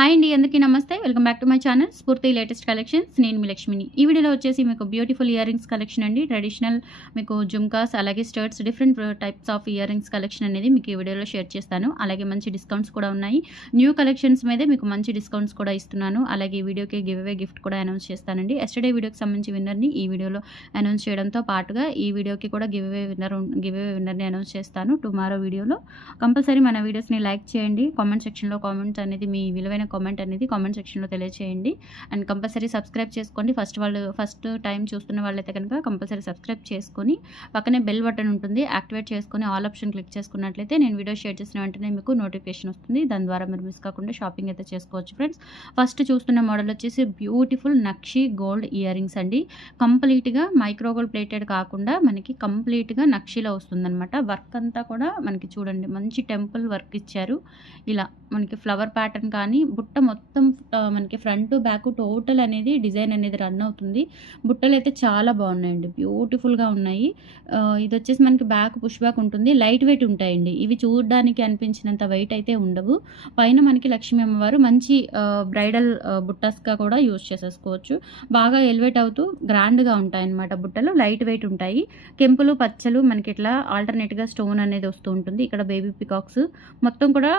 Hi అండి, అందరికీ నమస్తే. Welcome back to my channel Spoorthi latest collections. నేను మీ లక్ష్మిని. ఈ వీడియోలో వచ్చేసి మీకు బ్యూటిఫుల్ ఇయర్ రింగ్స్ కలెక్షన్ అండి. ట్రెడిషనల్ మీకు జుమ్కాస్ అలాగే studs different types of earrings collection అనేది మీకు ఈ వీడియోలో షేర్ చేస్తాను. అలాగే మంచి డిస్కౌంట్స్ కూడా ఉన్నాయి. న్యూ కలెక్షన్స్ మీదే మీకు మంచి డిస్కౌంట్స్ కూడా ఇస్తున్నాను. అలాగే ఈ వీడియోకి గివ్ అవే గిఫ్ట్ కూడా అనౌన్స్ చేస్తానండి. ఎస్టర్డే వీడియోకి సంబంధించి విన్నర్ని ఈ వీడియోలో అనౌన్స్ చేయడంతో పాటుగా ఈ వీడియోకి కూడా గివ్ అవే విన్నర్ని అనౌన్స్ చేస్తాను టుమారో వీడియోలో. కంపల్సరీ మన వీడియోస్ని లైక్ చేయండి. కామెంట్ సెక్షన్లో కామెంట్స్ అనేది మీ విలువైన కామెంట్ అనేది కామెంట్ సెక్షన్లో తెలియజేయండి. అండ్ కంపల్సరీ సబ్స్క్రైబ్ చేసుకోండి. ఫస్ట్ టైం చూస్తున్న వాళ్ళైతే కనుక కంపల్సరీ సబ్స్క్రైబ్ చేసుకొని పక్కనే బెల్ బటన్ ఉంటుంది, యాక్టివేట్ చేసుకొని ఆల్ ఆప్షన్ క్లిక్ చేసుకున్నట్లయితే నేను వీడియో షేర్ చేసిన వెంటనే మీకు నోటిఫికేషన్ వస్తుంది. దాని ద్వారా మీరు మిస్ కాకుండా షాపింగ్ అయితే చేసుకోవచ్చు ఫ్రెండ్స్. ఫస్ట్ చూస్తున్న మోడల్ వచ్చేసి బ్యూటిఫుల్ నక్షి గోల్డ్ ఇయర్ రింగ్స్ అండి. కంప్లీట్గా మైక్రో గోల్డ్ ప్లేటెడ్ కాకుండా మనకి కంప్లీట్గా నక్షిలో వస్తుందన్నమాట. వర్క్ అంతా కూడా మనకి చూడండి మంచి టెంపుల్ వర్క్ ఇచ్చారు. ఇలా మనకి ఫ్లవర్ ప్యాటర్న్ కానీ బుట్ట మొత్తం మనకి ఫ్రంట్ బ్యాక్ టోటల్ అనేది డిజైన్ అనేది రన్ అవుతుంది. బుట్టలు అయితే చాలా బాగున్నాయండి, బ్యూటిఫుల్గా ఉన్నాయి. ఇది వచ్చేసి మనకి బ్యాక్ పుష్ బ్యాక్ ఉంటుంది. లైట్ వెయిట్ ఉంటాయండి ఇవి. చూడడానికి అనిపించినంత వెయిట్ అయితే ఉండవు. పైన మనకి లక్ష్మీ అమ్మవారు మంచి బ్రైడల్ బుట్టస్గా కూడా యూజ్ చేసేసుకోవచ్చు. బాగా ఎలివేట్ అవుతూ గ్రాండ్గా ఉంటాయన్నమాట. బుట్టలు లైట్ వెయిట్ ఉంటాయి. కెంపులు పచ్చలు మనకి ఇట్లా ఆల్టర్నేట్గా స్టోన్ అనేది వస్తూ ఉంటుంది. ఇక్కడ బేబీ పికాక్స్ మొత్తం కూడా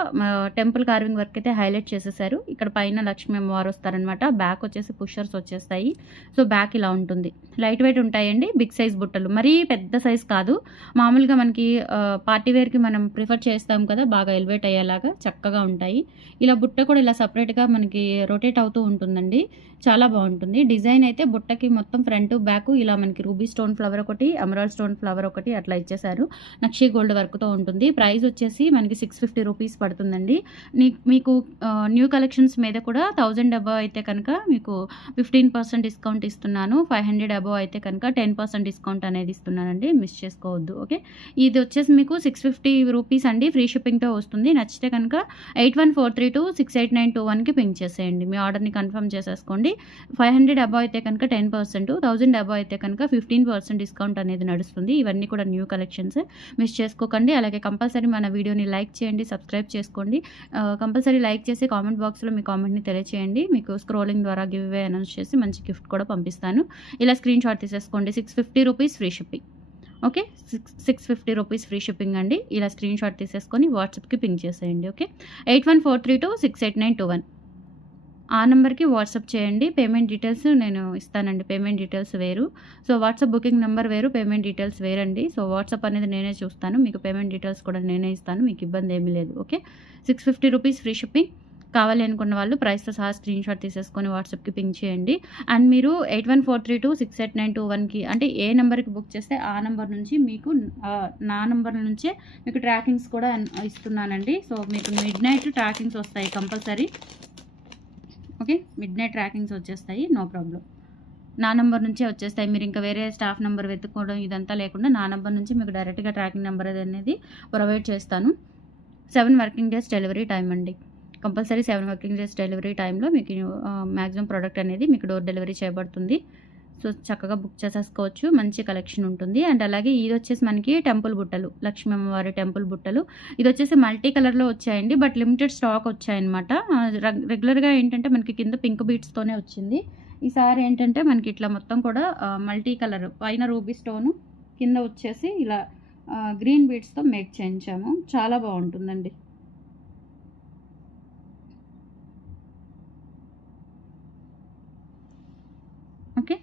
టెంపుల్ కార్వింగ్ వర్క్ అయితే హైలైట్ చేసేసారు. ఇక్కడ పైన లక్ష్మీ అమ్మవారు వస్తారనమాట. బ్యాక్ వచ్చేసి పుషర్స్ వచ్చేస్తాయి. సో బ్యాక్ ఇలా ఉంటుంది. లైట్ వెయిట్ ఉంటాయండి. బిగ్ సైజ్ బుట్టలు, మరీ పెద్ద సైజ్ కాదు. మామూలుగా మనకి పార్టీ వేర్కి మనం ప్రిఫర్ చేస్తాం కదా, బాగా ఎలివేట్ అయ్యేలాగా చక్కగా ఉంటాయి. ఇలా బుట్ట కూడా ఇలా సపరేట్గా మనకి రొటేట్ అవుతూ ఉంటుందండి. చాలా బాగుంటుంది. డిజైన్ అయితే బుట్టకి మొత్తం ఫ్రంట్ బ్యాక్ ఇలా మనకి రూబీ స్టోన్ ఫ్లవర్ ఒకటి, ఎమరాల్డ్ స్టోన్ ఫ్లవర్ ఒకటి అట్లా ఇచ్చేసారు. నక్షి గోల్డ్ వర్క్తో ఉంటుంది. ప్రైస్ వచ్చేసి మనకి 650 రూపీస్ పడుతుందండి. మీకు న్యూ కలెక్షన్స్ మీద కూడా 1000 అబవ్ అయితే కనుక మీకు 15% డిస్కౌంట్ ఇస్తున్నాను. 500 అబవ్ అయితే కనుక 10% డిస్కౌంట్ అనేది ఇస్తున్నానండి. మిస్ చేసుకోవద్దు. ఓకే, ఇది వచ్చేసి మీకు 650 రూపీస్ అండి. ఫ్రీ షిప్పింగ్తో వస్తుంది. నచ్చితే కనుక 8143268921కి పింక్ చేసేయండి. మీ ఆర్డర్ని కన్ఫర్మ్ చేసేసుకోండి. 500 అబవ్ అయితే కనుక 10%, 1000 అబవ్ అయితే కనుక 15% డిస్కౌంట్ అనేది నడుస్తుంది. ఇవన్నీ కూడా న్యూ కలెక్షన్స్, మిస్ చేసుకోకండి. అలాగే కంపల్సరీ మన వీడియోని లైక్ చేయండి, సబ్స్క్రైబ్ చేసుకోండి. కంపల్సరీ లైక్ చేసి కామెంట్ బాక్స్లో మీ కామెంట్ని తెలియచేయండి. మీకు స్క్రోలింగ్ ద్వారా గివ్ అవే అనౌన్స్ చేసి మంచి గిఫ్ట్ కూడా పంపిస్తాను. ఇలా స్క్రీన్ షాట్ తీసేసుకోండి. 650 rupees free shipping. Okay, 650 rupees free shipping అండి. ఇలా స్క్రీన్ షాట్ తీసేసుకొని వాట్సాప్కి పింక్ చేసేయండి. ఓకే, 8143268921 ఆ నెంబర్కి వాట్సాప్ చేయండి. పేమెంట్ డీటెయిల్స్ నేను ఇస్తానండి. పేమెంట్ డీటెయిల్స్ వేరు. సో వాట్సాప్ బుకింగ్ నెంబర్ వేరు, పేమెంట్ డీటెయిల్స్ వేరండి. సో వాట్సాప్ అనేది నేనే చూస్తాను. మీకు పేమెంట్ డీటెయిల్స్ కూడా నేనే ఇస్తాను. మీకు ఇబ్బంది ఏమీ లేదు. Okay, 650 rupees free shipping. కావాలి అనుకున్న వాళ్ళు ప్రైస్తో సహా స్క్రీన్ షాట్ తీసేసుకొని వాట్సాప్కి పింక్ చేయండి. అండ్ మీరు 8143268921కి అంటే ఏ నెంబర్కి బుక్ చేస్తే ఆ నెంబర్ నుంచి మీకు నా నెంబర్ నుంచే మీకు ట్రాకింగ్స్ కూడా ఇస్తున్నానండి. సో మీకు మిడ్ నైట్ ట్రాకింగ్స్ వస్తాయి compulsory. Okay, mid night trackings వచ్చేస్తాయి, నో ప్రాబ్లం. నా నెంబర్ నుంచే వచ్చేస్తాయి. మీరు ఇంకా వేరే స్టాఫ్ నెంబర్ వెతుక్కోవడం ఇదంతా లేకుండా నా నెంబర్ నుంచి మీకు డైరెక్ట్గా ట్రాకింగ్ నెంబర్ అనేది ప్రొవైడ్ చేస్తాను. 7 వర్కింగ్ డేస్ డెలివరీ టైం అండి. కంపల్సరీ 7 వర్కింగ్ డేస్ డెలివరీ టైంలో మీకు మ్యాక్సిమం ప్రోడక్ట్ అనేది మీకు డోర్ డెలివరీ చేయబడుతుంది. సో చక్కగా బుక్ చేసేసుకోవచ్చు. మంచి కలెక్షన్ ఉంటుంది. అండ్ అలాగే ఇది వచ్చేసి మనకి టెంపుల్ బుట్టలు, లక్ష్మీ అమ్మవారి టెంపుల్ బుట్టలు. ఇది వచ్చేసి మల్టీ కలర్లో వచ్చాయండి, బట్ లిమిటెడ్ స్టాక్ వచ్చాయన్నమాట. రెగ్యులర్గా ఏంటంటే మనకి కింద పింక్ బీట్స్తోనే వచ్చింది. ఈసారి ఏంటంటే మనకి ఇట్లా మొత్తం కూడా మల్టీ కలర్, పైన రూబీ స్టోను, కింద వచ్చేసి ఇలా గ్రీన్ బీట్స్తో మేక్ చేయించాము. చాలా బాగుంటుందండి. ఓకే,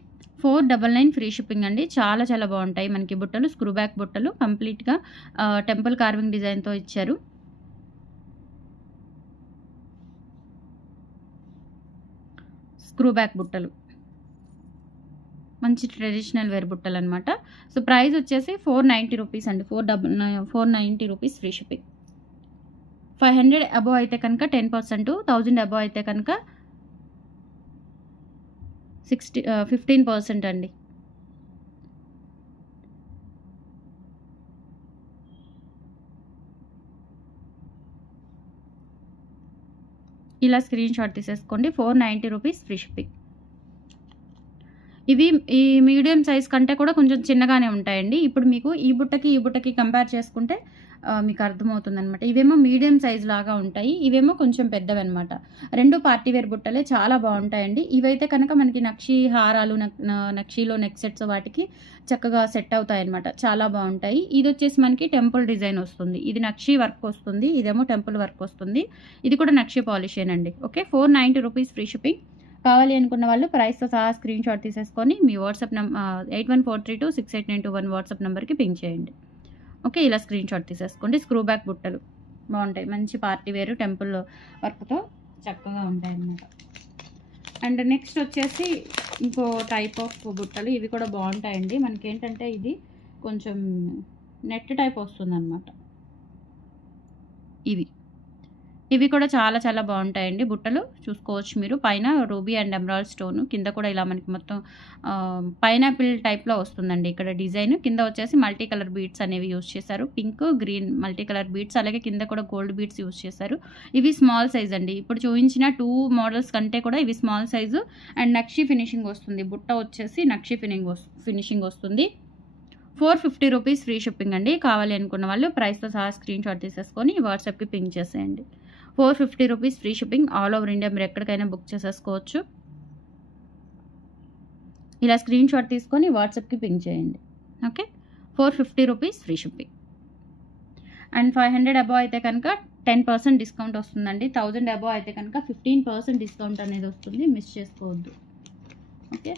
499 ఫ్రీ షిప్పింగ్ అండి. చాలా చాలా బాగుంటాయి మనకి బుట్టలు. స్క్రూ బ్యాక్ బుట్టలు కంప్లీట్గా టెంపుల్ కార్వింగ్ డిజైన్తో ఇచ్చారు. స్క్రూ బ్యాక్ బుట్టలు మంచి ట్రెడిషనల్ వేర్ బుట్టలు అనమాట. సో ప్రైస్ వచ్చేసి 490 రూపీస్ అండి. 490 రూపీస్ ఫ్రీ షిప్పింగ్. 500 అబవ్ అయితే కనుక 10%, 1000 అబవ్ అయితే కనుక 15% అండి. ఇలా స్క్రీన్ షాట్ తీసేసుకోండి. 490 రూపీస్ ఫ్రీ షిప్పింగ్. ఇవి ఈ మీడియం సైజ్ కంటే కూడా కొంచెం చిన్నగానే ఉంటాయండి. ఇప్పుడు మీకు ఈ బుట్టకి కంపేర్ చేసుకుంటే మీకు అర్థమవుతుందనమాట. ఇవేమో మీడియం సైజ్ లాగా ఉంటాయి. ఇవేమో కొంచెం పెద్దవన్నమాట. 2 పార్టీ వేర్ బుట్టలే చాలా బాగుంటాయండి. ఇవైతే కనుక మనకి నక్షి హారాలు, నక్షిలో నెక్ సెట్స్ వాటికి చక్కగా సెట్ అవుతాయన్నమాట. చాలా బాగుంటాయి. ఇది వచ్చేసి మనకి టెంపుల్ డిజైన్ వస్తుంది. ఇది నక్షి వర్క్ వస్తుంది. ఇదేమో టెంపుల్ వర్క్ వస్తుంది. ఇది కూడా నక్షి పాలిషేనండి. Okay, 490 rupees free shipping. కావాలి అనుకున్న వాళ్ళు ప్రైస్తో సహా స్క్రీన్ షాట్ తీసేసుకొని మీ వాట్సాప్ 8143268921 వాట్సాప్ నెంబర్కి పింక్ చేయండి. ఓకే, ఇలా స్క్రీన్ షాట్ తీసేసుకోండి. స్క్రూ బ్యాక్ బుట్టలు బాగుంటాయి. మంచి పార్టీ వేరు టెంపుల్ వర్క్తో చక్కగా ఉంటాయి అన్నమాట. అండ్ నెక్స్ట్ వచ్చేసి ఇంకో టైప్ ఆఫ్ బుట్టలు. ఇవి కూడా బాగుంటాయండి. మనకేంటంటే ఇది కొంచెం నెట్ టైప్ వస్తుందన్నమాట. ఇవి కూడా చాలా చాలా బాగుంటాయండి బుట్టలు. చూసుకోవచ్చు మీరు. పైన రూబీ అండ్ ఎమరాల్డ్ స్టోన్, కింద కూడా ఇలా మనకి మొత్తం పైనాపిల్ టైప్లో వస్తుందండి ఇక్కడ డిజైన్. కింద వచ్చేసి మల్టీ కలర్ బీడ్స్ అనేవి యూజ్ చేశారు. Pink, green multi colour beads, అలాగే కింద కూడా గోల్డ్ బీడ్స్ యూజ్ చేశారు. ఇవి స్మాల్ సైజ్ అండి. ఇప్పుడు చూపించిన 2 మోడల్స్ కంటే కూడా ఇవి small size. And nakshi finishing వస్తుంది. బుట్ట వచ్చేసి నక్షి ఫినిషింగ్ వస్తుంది. 450 రూపీస్ ఫ్రీ షిప్పింగ్ అండి. కావాలి అనుకున్న వాళ్ళు ప్రైస్తో సహా స్క్రీన్ షాట్ తీసేసుకొని వాట్సాప్కి పింక్ చేసేయండి. 450 rupees free shipping. All over India మీరు ఎక్కడికైనా బుక్ చేసేసుకోవచ్చు. ఇలా స్క్రీన్ షాట్ తీసుకొని వాట్సాప్కి పింక్ చేయండి. Okay, 450 rupees free shipping. And 500 above అయితే కనుక 10% డిస్కౌంట్ వస్తుందండి. 1000 అబవ్ అయితే కనుక 15% డిస్కౌంట్ అనేది వస్తుంది. మిస్ చేసుకోవద్దు. ఓకే,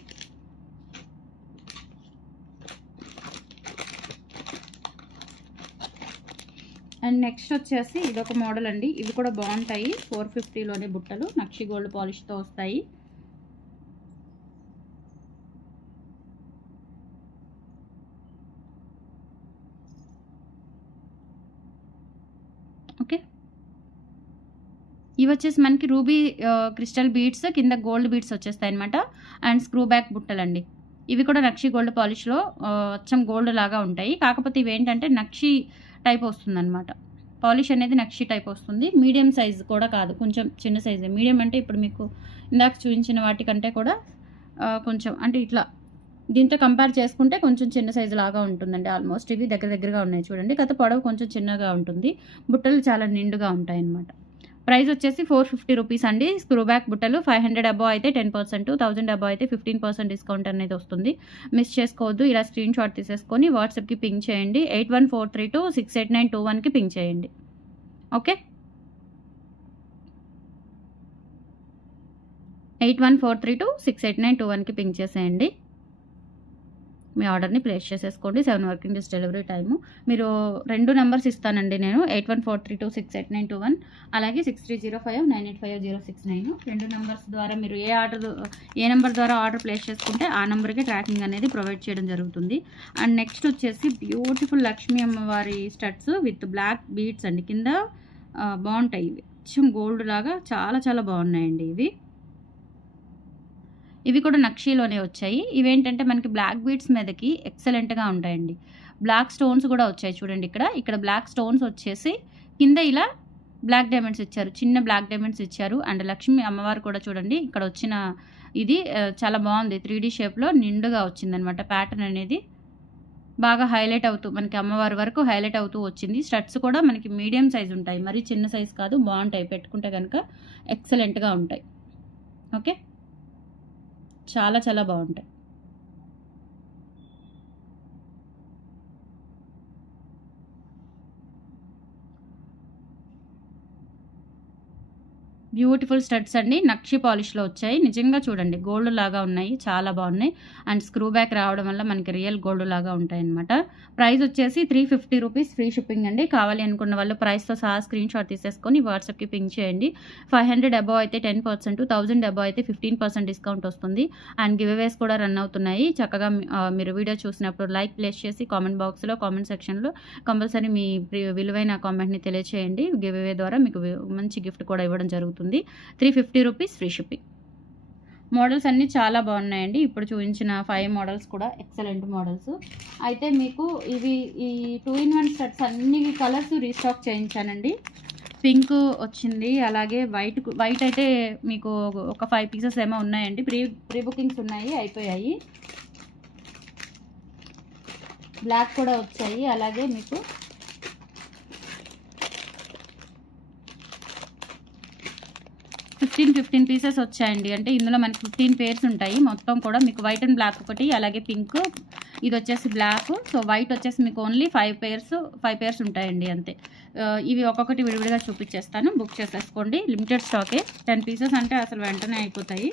అండ్ నెక్స్ట్ వచ్చేసి ఇదొక మోడల్ అండి. ఇవి కూడా బాగుంటాయి. 450లోనే బుట్టలు నక్షి గోల్డ్ పాలిష్తో వస్తాయి. ఓకే, ఇవి వచ్చేసి మనకి రూబీ క్రిస్టల్ బీడ్స్, కింద గోల్డ్ బీడ్స్ వచ్చేస్తాయి అనమాట. అండ్ స్క్రూ బ్యాక్ బుట్టలండి. ఇవి కూడా నక్షి గోల్డ్ పాలిష్లో అచ్చం గోల్డ్ లాగా ఉంటాయి. కాకపోతే ఇవి ఏంటంటే నక్షి టైప్ వస్తుందన్నమాట. పాలిష్ అనేది నక్షి టైప్ వస్తుంది. మీడియం సైజ్ కూడా కాదు, కొంచెం చిన్న సైజే. మీడియం అంటే ఇప్పుడు మీకు ఇందాక చూపించిన వాటికంటే కూడా కొంచెం అంటే ఇట్లా దీంతో కంపేర్ చేసుకుంటే కొంచెం చిన్న సైజు లాగా ఉంటుందండి. ఆల్మోస్ట్ ఇవి దగ్గరగా ఉన్నాయి చూడండి. కాకపోతే పొడవు కొంచెం చిన్నగా ఉంటుంది. బుట్టలు చాలా నిండుగా ఉంటాయి అన్నమాట. ప్రైస్ వచ్చేసి 450 రూపీస్ అండి. స్క్రూ బ్యాక్ బుట్టలు 500 అబవ్ అయితే 10%, 1000 అబవ్ అయితే 15% డిస్కౌంట్ అనేది వస్తుంది. మిస్ చేసుకోవద్దు. ఇలా స్క్రీన్ షాట్ తీసేసుకొని వాట్సాప్కి పింక్ చేయండి. 8143268921కి పింక్ చేయండి. ఓకే, 8143268921కి పింక్ చేసేయండి. మీ ఆర్డర్ని ప్లేస్ చేసేసుకోండి. 7 వర్కింగ్ డేస్ డెలివరీ టైము. మీరు 2 నెంబర్స్ ఇస్తానండి నేను. 8143268921 అలాగే 6305985069. 2 నెంబర్స్ ద్వారా మీరు ఏ నెంబర్ ద్వారా ఆర్డర్ ప్లేస్ చేసుకుంటే ఆ నెంబర్కి ట్రాకింగ్ అనేది ప్రొవైడ్ చేయడం జరుగుతుంది. అండ్ నెక్స్ట్ వచ్చేసి బ్యూటిఫుల్ లక్ష్మీ అమ్మవారి స్టడ్స్ విత్ బ్లాక్ బీడ్స్ అండి. కింద బాగుంటాయి. ఇవి కొంచెం గోల్డ్ లాగా చాలా చాలా బాగున్నాయండి. ఇవి కూడా నక్షీలోనే వచ్చాయి. ఇవేంటంటే మనకి బ్లాక్ బీడ్స్ మీదకి ఎక్సలెంట్గా ఉంటాయండి. బ్లాక్ స్టోన్స్ కూడా వచ్చాయి చూడండి. ఇక్కడ బ్లాక్ స్టోన్స్ వచ్చేసి కింద ఇలా బ్లాక్ డైమండ్స్ ఇచ్చారు. చిన్న బ్లాక్ డైమండ్స్ ఇచ్చారు. అండ్ లక్ష్మీ అమ్మవారు కూడా చూడండి. ఇక్కడ వచ్చిన ఇది చాలా బాగుంది. 3D షేప్లో నిండుగా వచ్చిందనమాట. ప్యాటర్న్ అనేది బాగా హైలైట్ అవుతూ మనకి అమ్మవారి వరకు హైలైట్ అవుతూ వచ్చింది. స్టడ్స్ కూడా మనకి మీడియం సైజ్ ఉంటాయి. మరీ చిన్న సైజ్ కాదు. బాగుంటాయి. పెట్టుకుంటే కనుక ఎక్సలెంట్గా ఉంటాయి. ఓకే, చాలా చాలా బాగుంటాయి. బ్యూటిఫుల్ స్టడ్స్ అండి. నక్షి పాలిష్లో వచ్చాయి. నిజంగా చూడండి గోల్డ్ లాగా ఉన్నాయి. చాలా బాగున్నాయి. అండ్ స్క్రూ బ్యాక్ రావడం వల్ల మనకి రియల్ గోల్డ్ లాగా ఉంటాయి అనమాట. ప్రైస్ వచ్చేసి 350 రూపీస్ ఫ్రీ షిప్పింగ్ అండి. కావాలి అనుకున్న వాళ్ళు ప్రైస్తో సహా స్క్రీన్ షాట్ తీసేసుకొని వాట్సాప్కి పింక్ చేయండి. 500 అబవ్ అయితే 10%, 1000 అబవ్ అయితే 15% డిస్కౌంట్ వస్తుంది. అండ్ గివ్ అవేస్ కూడా రన్ అవుతున్నాయి. చక్కగా మీరు వీడియో చూసినప్పుడు లైక్ ప్లేస్ చేసి కామెంట్ బాక్స్లో కామెంట్ సెక్షన్లో కంపల్సరీ మీ విలువైన కామెంట్ని తెలియచేయండి. గివ్ అవే ద్వారా మీకు మంచి గిఫ్ట్ కూడా ఇవ్వడం జరుగుతుంది. 350 రూపీస్ ఫ్రీ షిప్పింగ్. మోడల్స్ అన్నీ చాలా బాగున్నాయండి. ఇప్పుడు చూపించిన 5 మోడల్స్ కూడా ఎక్సలెంట్ మోడల్స్. అయితే మీకు ఈ 2-in-1 సెట్స్ అన్ని కలర్స్ రీస్టాక్ చేయించానండి. పింక్ వచ్చింది, అలాగే వైట్ అయితే మీకు ఒక 5 పీసెస్ ఏమో ఉన్నాయండి. ప్రీ బుకింగ్స్ ఉన్నాయి, అయిపోయాయి. బ్లాక్ కూడా వచ్చాయి. అలాగే మీకు 15 పీసెస్ వచ్చాయండి. అంటే ఇందులో మనకి 15 పేర్స్ ఉంటాయి. మొత్తం కూడా మీకు వైట్ అండ్ బ్లాక్ ఒకటి, అలాగే పింక్, ఇది వచ్చేసి బ్లాక్. సో వైట్ వచ్చేసి మీకు ఓన్లీ 5 పేర్స్ ఉంటాయండి అంతే. ఇవి ఒక్కొక్కటి విడివిడిగా చూపించేస్తాను, బుక్ చేసేసుకోండి. లిమిటెడ్ స్టాకే, 10 పీసెస్ అంటే అసలు వెంటనే అయిపోతాయి.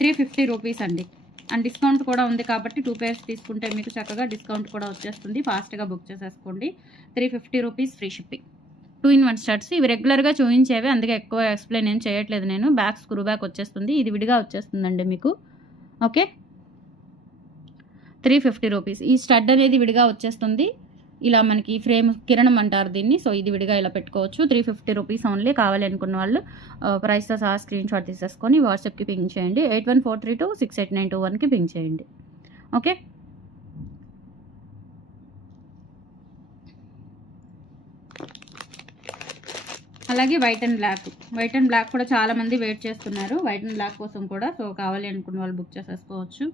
350 రూపీస్ అండి. అండ్ డిస్కౌంట్ కూడా ఉంది కాబట్టి 2 పేర్స్ తీసుకుంటే మీకు చక్కగా డిస్కౌంట్ కూడా వచ్చేస్తుంది. ఫాస్ట్గా బుక్ చేసేసుకోండి. 350 rupees free shipping. 2-in-1 studs. ఇవి రెగ్యులర్గా చూపించేవి, అందుకే ఎక్కువ ఎక్స్ప్లెయిన్ ఏం చేయట్లేదు నేను. బ్యాక్ స్క్రూ బ్యాక్ వచ్చేస్తుంది, ఇది విడిగా వచ్చేస్తుందండి మీకు. Okay, 350 rupees. ఈ స్టడ్ అనేది విడిగా వచ్చేస్తుంది. ఇలా మనకి ఫ్రేమ్ కిరణం అంటారు దీన్ని. సో ఇది విడిగా ఇలా పెట్టుకోవచ్చు. 350 రూపీస్ ఓన్లీ. కావాలి అనుకున్న వాళ్ళు ప్రైస్తో సహా స్క్రీన్ షాట్ తీసేసుకొని వాట్సాప్కి పింక్ చేయండి. 8143268921కి పింక్ చేయండి. ఓకే, అలాగే వైట్ అండ్ బ్లాక్ కూడా చాలామంది వెయిట్ చేస్తున్నారు వైట్ అండ్ బ్లాక్ కోసం కూడా. సో కావాలి అనుకున్న వాళ్ళు బుక్ చేసేసుకోవచ్చు.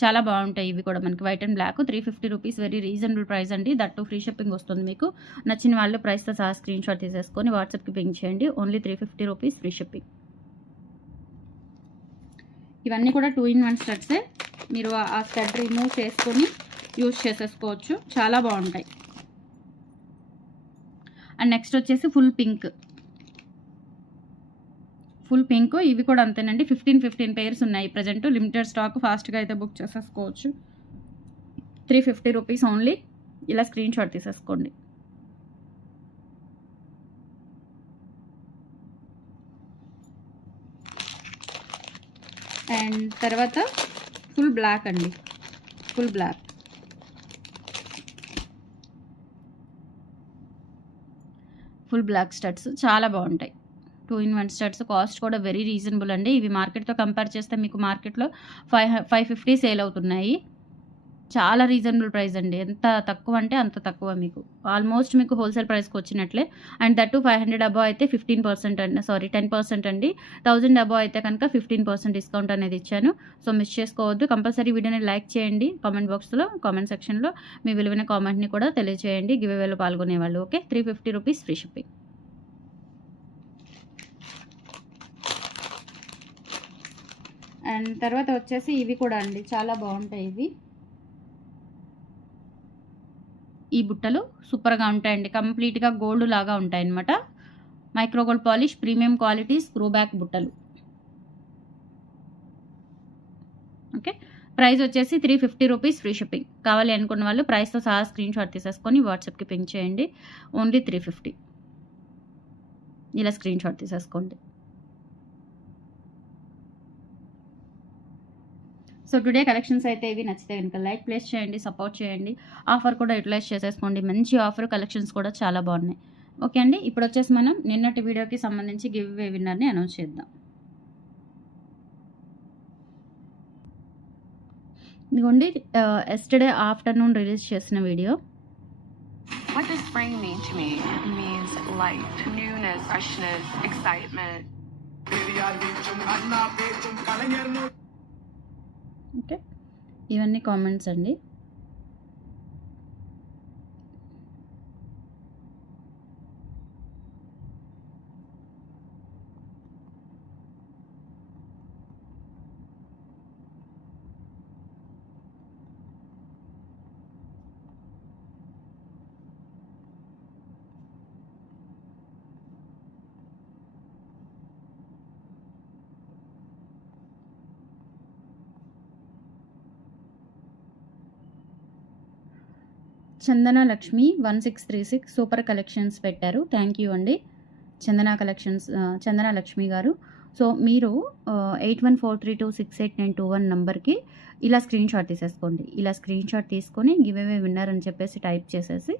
చాలా బాగుంటాయి ఇవి కూడా మనకి. White and black 350 rupees, very reasonable price అండి. దట్టు ఫ్రీ షిప్పింగ్ వస్తుంది మీకు. నచ్చిన వాళ్ళు ప్రైస్తో సహా స్క్రీన్ షాట్ తీసేసుకొని వాట్సాప్కి పింక్ చేయండి. Only 350 rupees free shipping. ఇవన్నీ కూడా 2-in-1 స్టడ్సే. మీరు ఆ స్టడ్ రిమూవ్ చేసుకొని యూజ్ చేసేసుకోవచ్చు. చాలా బాగుంటాయి. అండ్ నెక్స్ట్ వచ్చేసి ఫుల్ పింక్. ఇవి కూడా అంతేనండి. 15 పేర్స్ ఉన్నాయి ప్రజెంట్. లిమిటెడ్ స్టాక్, ఫాస్ట్గా అయితే బుక్ చేసేసుకోవచ్చు. 350 రూపీస్ ఓన్లీ. ఇలా స్క్రీన్ షాట్ తీసేసుకోండి. అండ్ తర్వాత ఫుల్ బ్లాక్ అండి. ఫుల్ బ్లాక్ స్టడ్స్ చాలా బాగుంటాయి. 2-in-1 studs. కాస్ట్ కూడా వెరీ రీజనబుల్ అండి. ఇవి మార్కెట్తో కంపేర్ చేస్తే మీకు మార్కెట్లో 550 సేల్ అవుతున్నాయి. చాలా రీజనబుల్ ప్రైస్ అండి. ఎంత తక్కువ అంటే అంత తక్కువ మీకు. ఆల్మోస్ట్ మీకు హోల్సేల్ ప్రైస్కి వచ్చినట్లే. అండ్ దట్టు 500 అబో అయితే 15% అండి, 10% అండి. 1000 అబో అయితే కనుక 15% డిస్కౌంట్ అనేది ఇచ్చాను. సో మిస్ చేసుకోవద్దు. కంపల్సరీ వీడియోని లైక్ చేయండి. కామెంట్ సెక్షన్లో మీ విలువైన కామెంట్ని కూడా తెలియజేయండి గివ్ అవేలో పాల్గొనే వాళ్ళు. Okay, 350 rupees free shipping. And తర్వాత వచ్చేసి ఇవి కూడా అండి చాలా బాగుంటాయి. ఈ బుట్టలు సూపర్గా ఉంటాయండి. కంప్లీట్గా గోల్డ్ లాగా ఉంటాయి అన్నమాట. Micro gold polish, premium quality screw back బుట్టలు. ఓకే, ప్రైస్ వచ్చేసి 350 రూపీస్ ఫ్రీ షిప్పింగ్. కావాలి అనుకున్న వాళ్ళు ప్రైస్తో సహా స్క్రీన్ షాట్ తీసేసుకొని వాట్సాప్కి పింక్ చేయండి. ఓన్లీ 350. ఇలా స్క్రీన్ షాట్ తీసేసుకోండి. సో టుడే కలెక్షన్స్ అయితే ఇవి. నచ్చితే కనుక లైక్ ప్లేస్ చేయండి, సపోర్ట్ చేయండి. ఆఫర్ కూడా యూటిలైజ్ చేసేసుకోండి. మంచి ఆఫర్, కలెక్షన్స్ కూడా చాలా బాగున్నాయి. ఓకే అండి, ఇప్పుడు వచ్చేసి మనం నిన్నటి వీడియోకి సంబంధించి గివ్ అవే విన్నర్ని అనౌన్స్ చేద్దాం. ఇదిగోండి, ఎస్టర్డే ఆఫ్టర్నూన్ రిలీజ్ చేసిన video. What does spring mean to me? It means light, newness, freshness, excitement. Okay, ఇవన్నీ కామెంట్స్ అండి. చందన లక్ష్మి 1636 సూపర్ కలెక్షన్స్ పెట్టారు. థ్యాంక్ యూ అండి చందన లక్ష్మి గారు. సో మీరు 8143268921 నంబర్కి ఇలా స్క్రీన్ షాట్ తీసేసుకోండి. ఇలా స్క్రీన్ షాట్ తీసుకొని గివ్ అవే విన్నర్ అని చెప్పేసి టైప్ చేసేసి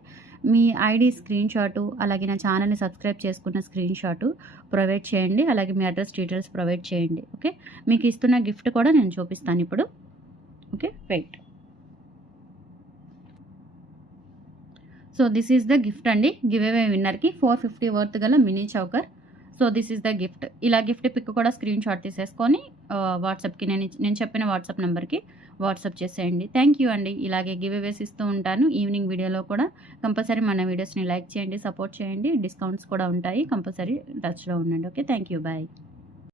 మీ ఐడి స్క్రీన్ షాటు, అలాగే నా ఛానల్ని సబ్స్క్రైబ్ చేసుకున్న స్క్రీన్ షాటు ప్రొవైడ్ చేయండి. అలాగే మీ అడ్రస్ డీటెయిల్స్ ప్రొవైడ్ చేయండి. ఓకే, మీకు ఇస్తున్న గిఫ్ట్ కూడా నేను చూపిస్తాను ఇప్పుడు. Okay, wait. So this is the gift అండి. గివ్ అవే విన్నర్కి 450 వర్త్ గల mini choker. So this is the gift. ఇలా గిఫ్ట్ పిక్ కూడా స్క్రీన్ షాట్ తీసేసుకొని వాట్సాప్కి నేను చెప్పిన వాట్సాప్ నెంబర్కి వాట్సాప్ చేసేయండి. థ్యాంక్ యూ అండి. ఇలాగే గివ్ అవేస్ ఇస్తూ ఉంటాను. ఈవినింగ్ వీడియోలో కూడా కంపల్సరీ మన వీడియోస్ని లైక్ చేయండి, సపోర్ట్ చేయండి. డిస్కౌంట్స్ కూడా ఉంటాయి. కంపల్సరీ టచ్లో ఉండండి. Okay, thank you, bye.